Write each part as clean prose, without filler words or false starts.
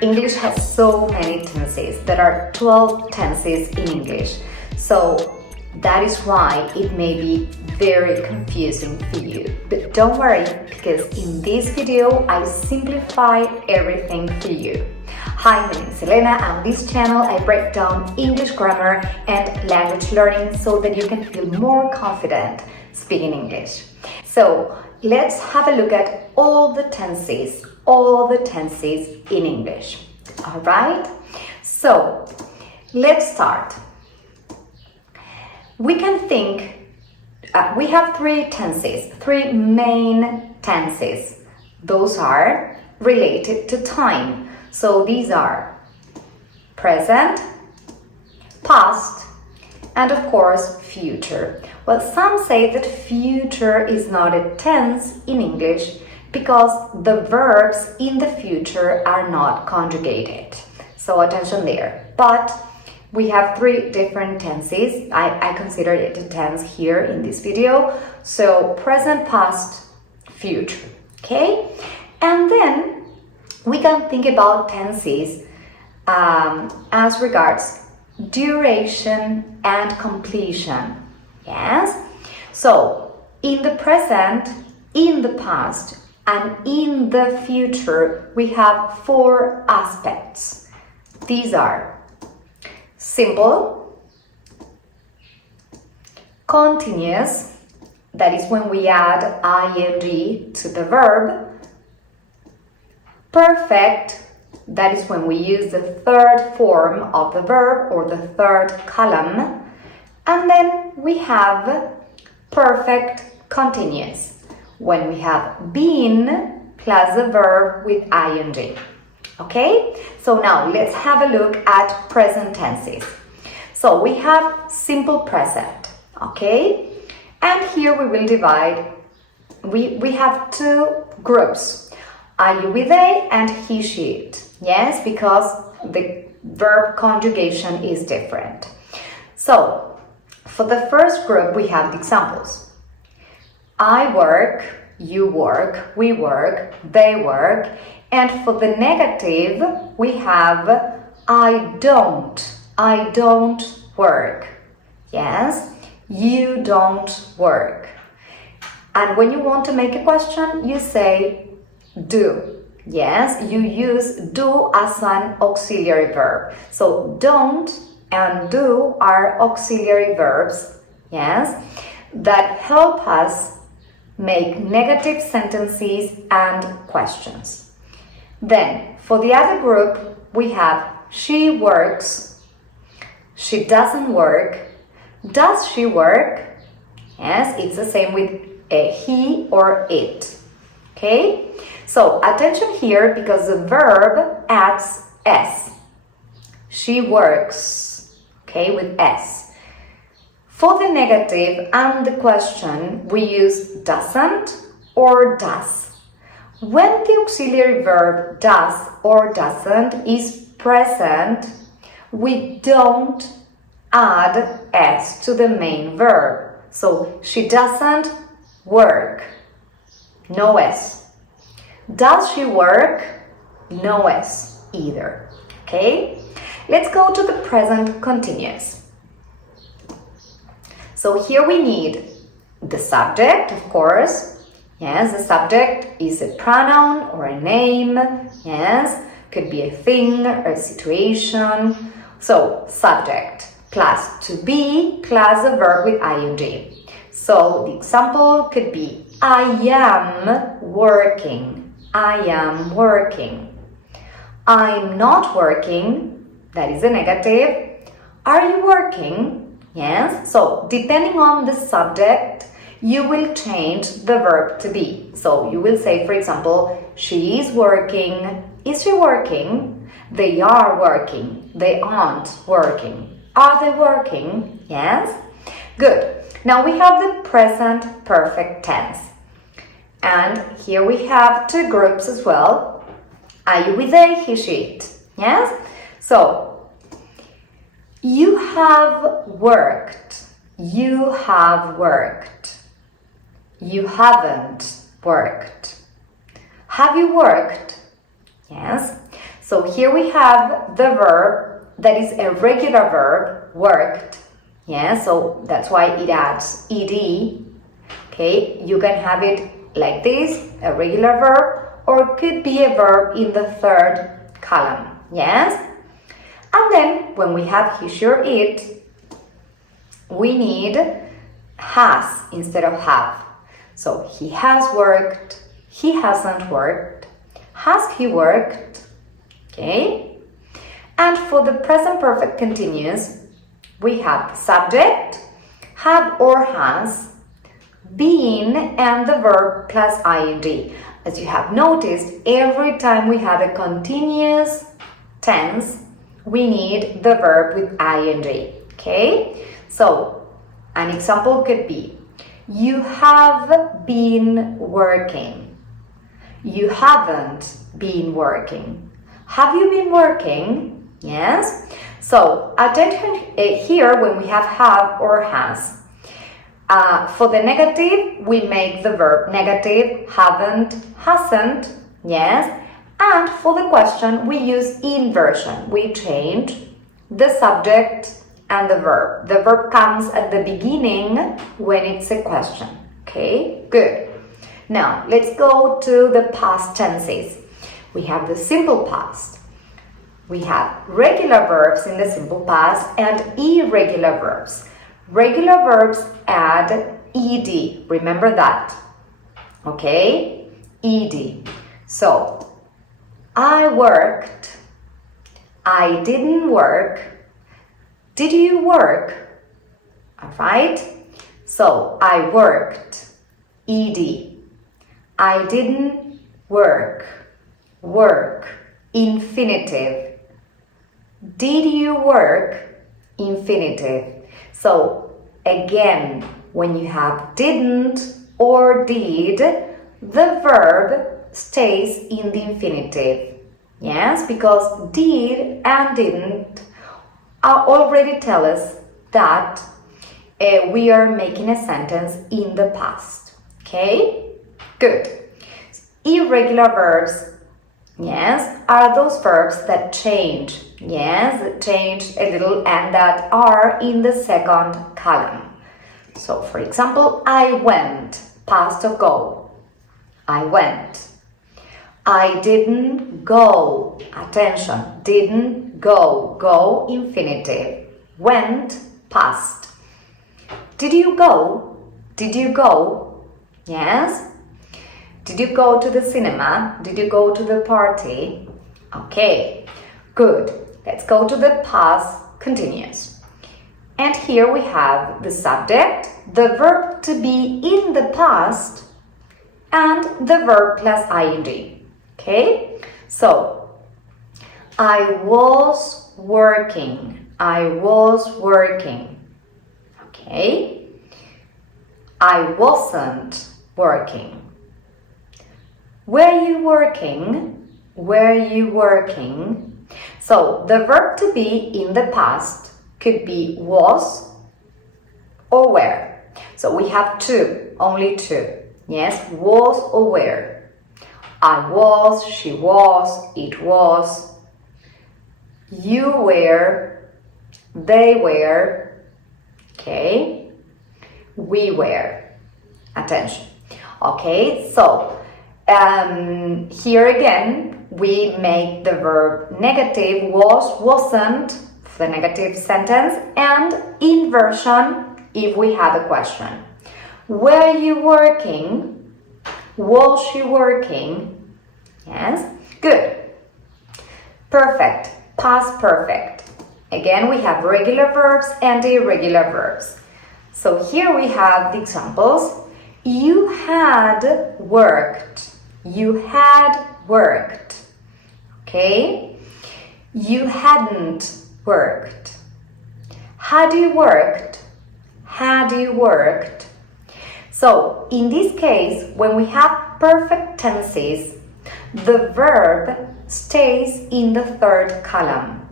English has so many tenses. There are 12 tenses in English. So that is why it may be very confusing for you. But don't worry, because in this video, I simplified everything for you. Hi, my name is Elena. On this channel, I break down English grammar and language learning so that you can feel more confident speaking English. So let's have a look at all the tenses in English. All right? So let's start. We can think, we have three tenses, three main tenses. Those are related to time. So these are present, past, and of course, future. Well, some say that future is not a tense in English because the verbs in the future are not conjugated. So attention there. But we have three different tenses. I consider it a tense here in this video. So present, past, future. Okay? And then we can think about tenses as regards duration and completion. Yes? So in the present, in the past, and in the future, we have four aspects. These are simple, continuous, that is when we add ing to the verb, perfect, that is when we use the third form of the verb or the third column, and then we have perfect continuous, when we have been plus the verb with ing. Okay, so now let's have a look at present tenses. So we have simple present, okay? And here we will divide, we have two groups, are you with they and he, she, it. Yes, because the verb conjugation is different. So for the first group, we have the examples. I work, you work, we work, they work. And for the negative, we have I don't work. Yes, you don't work. And when you want to make a question, you say do. Yes, you use do as an auxiliary verb. So don't and do are auxiliary verbs, yes, that help us make negative sentences and questions. Then, for the other group, we have she works, she doesn't work, does she work? Yes, it's the same with a he or it. Okay? So, attention here because the verb adds s. She works, okay, with s. For the negative and the question, we use doesn't or does. When the auxiliary verb does or doesn't is present, we don't add s to the main verb. So, she doesn't work. No s. Does she work? No s either. Okay? Let's go to the present continuous. So here we need the subject, of course. Yes, the subject is a pronoun or a name. Yes, could be a thing or a situation. So, subject plus to be plus a verb with ing. So, the example could be I am working. I am working. I'm not working. That is a negative. Are you working? Yes. So, depending on the subject, you will change the verb to be. So you will say, for example, she is working. Is she working? They are working. They aren't working. Are they working? Yes? Good. Now we have the present perfect tense. And here we have two groups as well. Are you with they, he, she, it? Yes? So, you have worked. You have worked. You haven't worked. Have you worked? Yes. So here we have the verb that is a regular verb, worked. Yeah, so that's why it adds ed. Okay, you can have it like this, a regular verb, or it could be a verb in the third column. Yes? And then when we have he, she, or it, we need has instead of have. So he has worked, he hasn't worked, has he worked? Okay? And for the present perfect continuous, we have subject, have or has, been, and the verb plus ing. As you have noticed, every time we have a continuous tense, we need the verb with ing. Okay? So, an example could be, you have been working. You haven't been working. Have you been working? Yes? So, attention here when we have or has. For the negative, we make the verb negative, haven't, hasn't, yes? And for the question, we use inversion. We change the subject and the verb. The verb comes at the beginning when it's a question. Okay, good. Now, let's go to the past tenses. We have the simple past. We have regular verbs in the simple past and irregular verbs. Regular verbs add ed. Remember that. Okay? Ed. So, I worked. I didn't work. Did you work? Alright? So, I worked. Ed. I didn't work. Work. Infinitive. Did you work? Infinitive. So, again, when you have didn't or did, the verb stays in the infinitive. Yes, because did and didn't already tell us that we are making a sentence in the past. Okay? Good. Irregular verbs, yes, are those verbs that change. Yes, that change a little and that are in the second column. So, for example, I went, past of go. I went. I didn't go. Attention, didn't go. Go, infinitive. Went, past. Did you go? Did you go? Yes. Did you go to the cinema? Did you go to the party? Okay, good. Let's go to the past continuous. And here we have the subject, the verb to be in the past, and the verb plus ing. Okay? So, I was working. I was working. Okay? I wasn't working. Were you working? Were you working? So, the verb to be in the past could be was or were. So, we have two, only two. Yes, was or were. I was, she was, it was. You were, they were. Okay, we were. Attention. Okay, so here again, we make the verb negative, was, wasn't, for the negative sentence, and inversion if we have a question. Were you working? Was she working? Yes, good. Perfect, past perfect. Again, we have regular verbs and irregular verbs. So here we have the examples. You had worked. You had worked. Okay? You hadn't worked. Had you worked? Had you worked? So, in this case, when we have perfect tenses, the verb stays in the third column,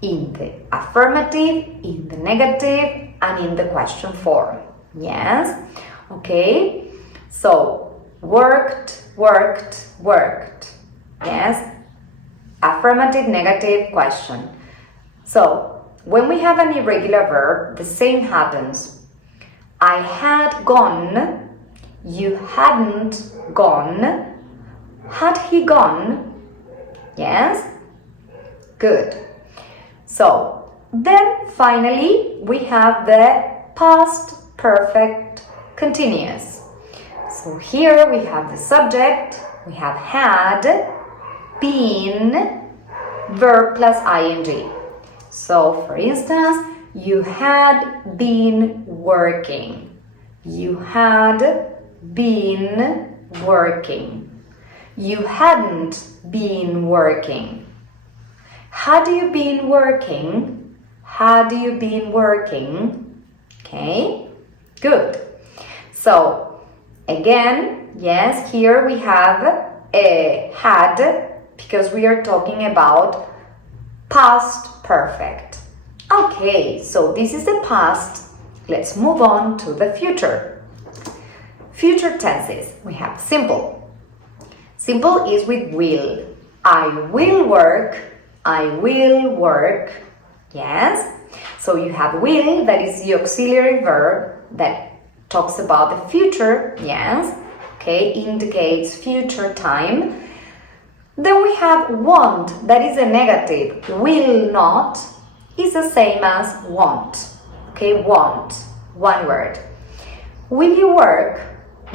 in the affirmative, in the negative, and in the question form. Yes? Okay? So, worked, worked, worked. Yes? affirmative, negative, question. So, when we have an irregular verb, the same happens. I had gone, you hadn't gone. Had he gone? Yes? Good. So, then finally we have the past perfect continuous. So here we have the subject, we have had, been, verb plus ing. So for instance, you had been working. You had been working. You hadn't been working. Had you been working? Had you been working? Okay, good. So again, yes, here we have a had because we are talking about past perfect. Okay, so this is the past. Let's move on to the future. Future tenses. We have simple. Simple is with will. I will work. I will work. Yes. So you have will, that is the auxiliary verb that talks about the future. Yes. Okay, indicates future time. Then we have want, that is a negative. Will not is the same as want. Okay, want, one word. Will you work?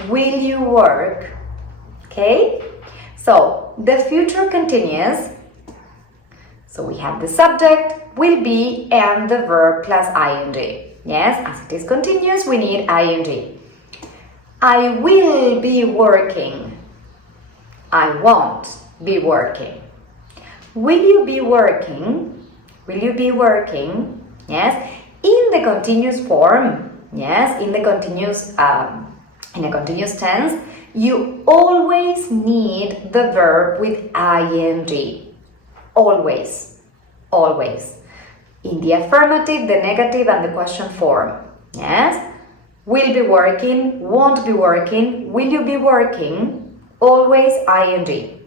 Will you work? Okay, so the future continuous. So we have the subject, will be, and the verb plus ing. Yes, as it is continuous, we need ing. I will be working. I won't be working. Will you be working? Will you be working? Yes, in the continuous form. Yes, in the continuous tense, you always need the verb with ing. Always, always. In the affirmative, the negative, and the question form. Yes, will be working, won't be working, will you be working? Always ing.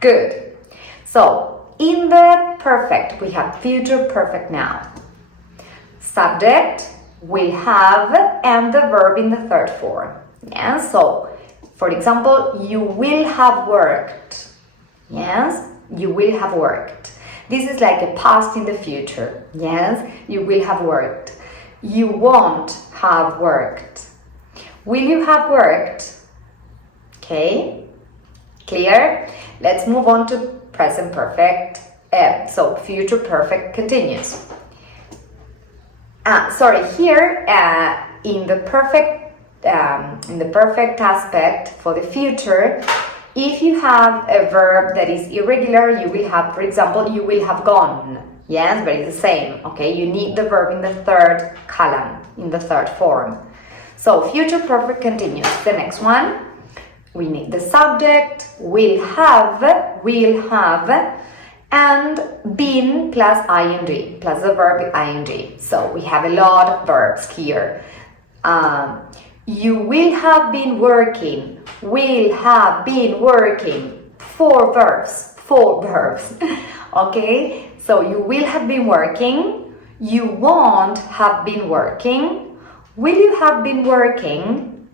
Good. So, in the perfect, we have future perfect now. Subject, will have, and the verb in the third form. Yes, so, for example, you will have worked. Yes, you will have worked. This is like a past in the future. Yes, you will have worked. You won't have worked. Will you have worked? Okay, clear? Let's move on to present perfect. So future perfect continuous. Here in the perfect aspect for the future, if you have a verb that is irregular, you will have, for example, you will have gone. Yes, but it's the same. Okay, you need the verb in the third column, in the third form. So future perfect continuous. The next one, we need the subject, will have, and been plus ing, plus the verb ing. So we have a lot of verbs here. You will have been working, will have been working. Four verbs. Okay, so you will have been working, you won't have been working, will you have been working?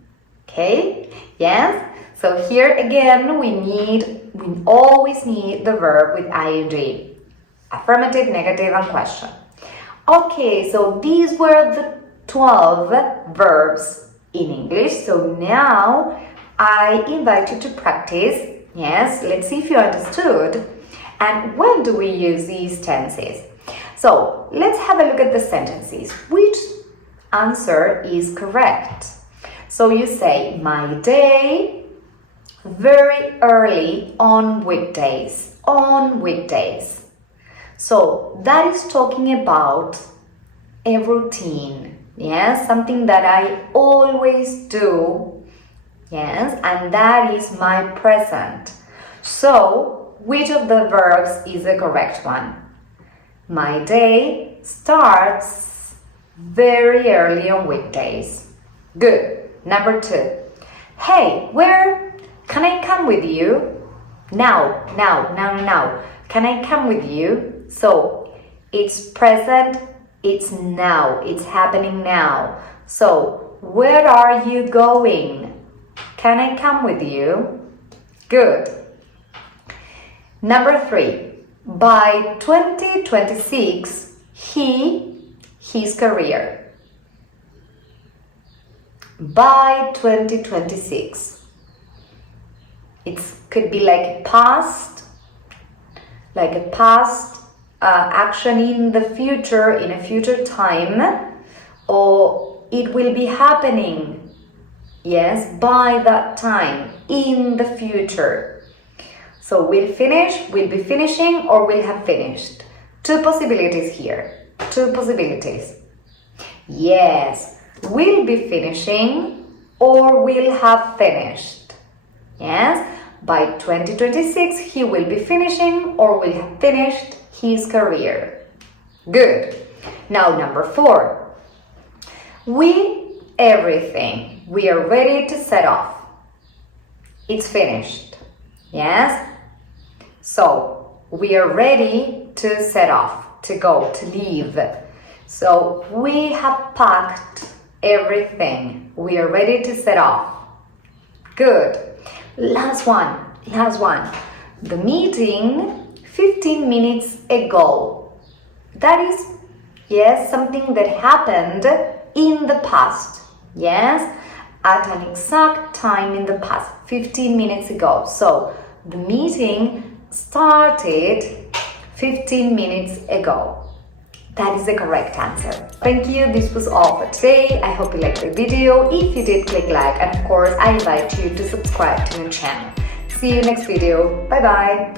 Okay, yes. So here again, we always need the verb with ing. Affirmative, negative, and question. Okay, so these were the 12 verbs in English. So now I invite you to practice. Yes, let's see if you understood. And when do we use these tenses? So let's have a look at the sentences. Which answer is correct? So you say, my day, very early on weekdays. On weekdays. So that is talking about a routine. Yes, something that I always do. Yes, and that is my present. So, which of the verbs is the correct one? My day starts very early on weekdays. Good. Number 2. Hey, where can I come with you? Now. Can I come with you? So it's present, it's now, it's happening now. So where are you going? Can I come with you? Good. Number 3. By 2026, his career. By 2026. It could be like a past action in the future, in a future time, or it will be happening, yes, by that time, in the future. So we'll be finishing, or we'll have finished. 2 possibilities here, 2 possibilities. Yes, we'll be finishing, or we'll have finished. Yes, by 2026, he will be finishing, or will have finished his career. Good. Now number 4. Everything. We are ready to set off. It's finished. Yes? So, we are ready to set off, to go, to leave. So, we have packed everything. We are ready to set off. Good. Last one. The meeting 15 minutes ago. That is, yes, something that happened in the past. Yes, at an exact time in the past, 15 minutes ago. So the meeting started 15 minutes ago. That is the correct answer. Thank you. This was all for today. I hope you liked the video. If you did, click like, and of course I invite you to subscribe to my channel. See you next video. Bye bye.